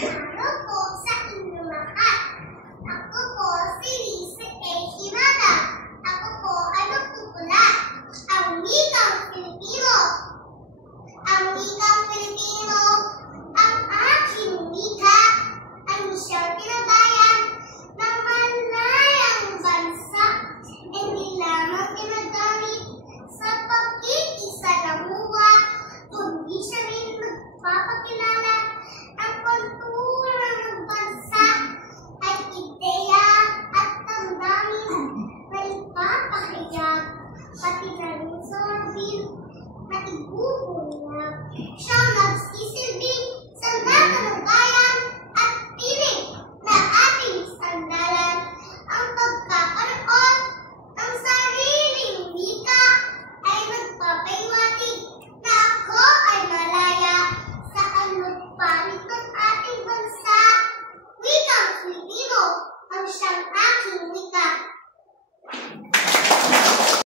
Araw po sa inyong lahat. Ako po si Lisa A. Hirada. Ako po ay magtutula ang wikang Pilipino. Ang wikang Pilipino, ang aking wika, ang siyang pinabayan ng malayang bansa. Hindi lamang ginagamit sa pag-iisa ng muwa, kundi siya rin magpapakilala ang kultura ng bansa ay ideya at damdamin na ipapahayag pati na rin sa labil na ibubunyag. Siyang nagsisilbing sandata ng bayan at piling na ating sandalan ang pagkakaroon ng sariling wika ay nagpapaiwatig na ako ay malaya sa anumang panig ng ating bansa. Wikang Filipino ang siyang aking